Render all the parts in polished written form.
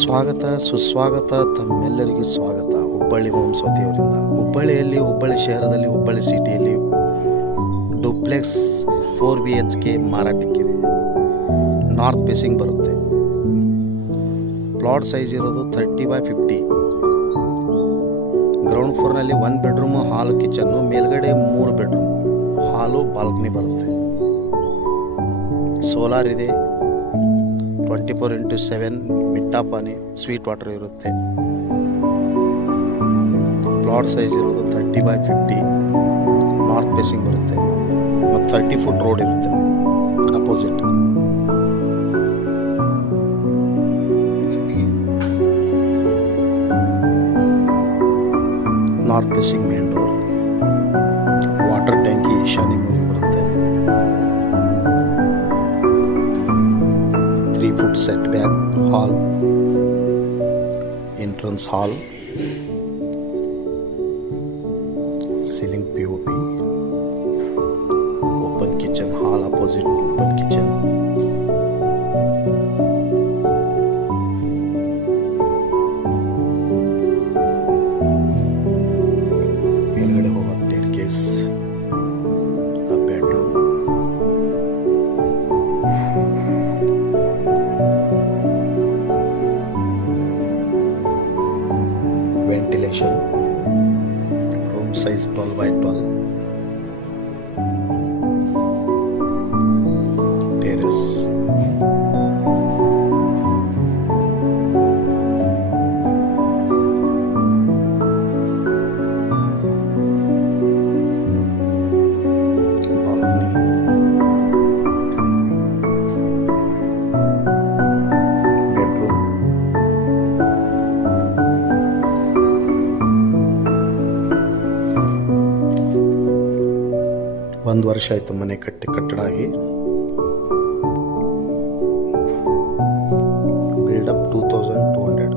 ಸ್ವಾಗತ ಸುಸ್ವಾಗತ ತಮ್ಮೆಲ್ಲರಿಗೂ ಸ್ವಾಗತ. ಹುಬ್ಬಳ್ಳಿ ಹೋಮ್ಸ್ ವತಿಯವರಿಂದ ಹುಬ್ಬಳ್ಳಿಯಲ್ಲಿ, ಹುಬ್ಬಳ್ಳಿ ಶಹರದಲ್ಲಿ, ಹುಬ್ಬಳ್ಳಿ ಸಿಟಿಯಲ್ಲಿ ಡುಪ್ಲೆಕ್ಸ್ 4 BHK ಮಾರಾಟಕ್ಕಿದೆ. ನಾರ್ತ್ ಫೇಸಿಂಗ್ ಬರುತ್ತೆ. ಪ್ಲಾಟ್ ಸೈಜ್ ಇರೋದು 30x50. ಗ್ರೌಂಡ್ ಫ್ಲೋರ್ನಲ್ಲಿ 1 ಬೆಡ್ರೂಮು, ಹಾಲು, ಕಿಚನ್ನು, ಮೇಲ್ಗಡೆ 3 ಬೆಡ್ರೂಮ್, ಹಾಲು, ಬಾಲ್ಕನಿ ಬರುತ್ತೆ. ಸೋಲಾರ್ ಇದೆ. 24x7 ಮಿಟ್ಟಾ ಪಾನಿ, ಸ್ವೀಟ್ ವಾಟರ್ ಇರುತ್ತೆ. ಪ್ಲಾಟ್ ಸೈಜ್ ಇರೋದು 30x50. ನಾರ್ತ್ ಫೇಸಿಂಗ್ ಬರುತ್ತೆ ಮತ್ತು 30 ಫುಟ್ ರೋಡ್ ಇರುತ್ತೆ opposite. North facing main door, water ಟ್ಯಾಂಕಿ ಈಶಾನ್ಯ ಮೂಲೆ ಬರುತ್ತೆ. 3 foot set back hall, entrance hall, ceiling POP, open kitchen, hall opposite open kitchen. ಮೇಲ್ಗಡೆ ಹೋಗೋ stair case, bedroom, ventilation, room size 12x12, terrace, balcony, bedroom, 1 ವರ್ಷ ಆಯಿತು ಮನೆ ಕಟ್ಟಡ ಆಗಿ. Built up 2200.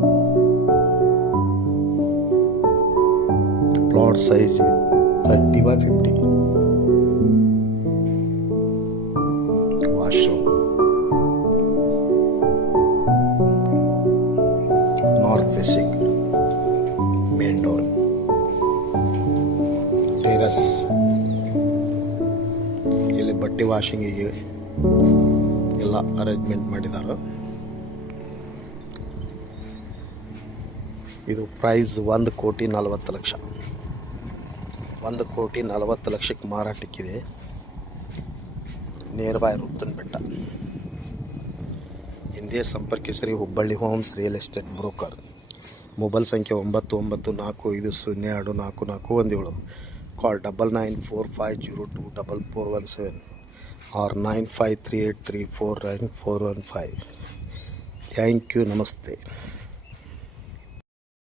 Plot size 30x50. Washroom, north facing main door, terrace, ಇಲ್ಲಿ ಬಟ್ಟೆ ವಾಷಿಂಗಿಗೆ ಎಲ್ಲ ಅರೇಂಜ್ಮೆಂಟ್ ಮಾಡಿದ್ದಾರೆ. ಇದು ಪ್ರೈಸ್ 1,40,00,000. 1,40,00,000 ಮಾರಾಟಕ್ಕಿದೆ. ನಿಯರ್ ಬೈ ರುತ್ತನ್ ಬೆಟ್ಟ. ಹಿಂದೆ ಸಂಪರ್ಕಿಸಿರಿ Hubballi homes real estate broker. Mobile ಸಂಖ್ಯೆ 9945024417. Call 9945024417 or 9538349415. Thank you. Namaste.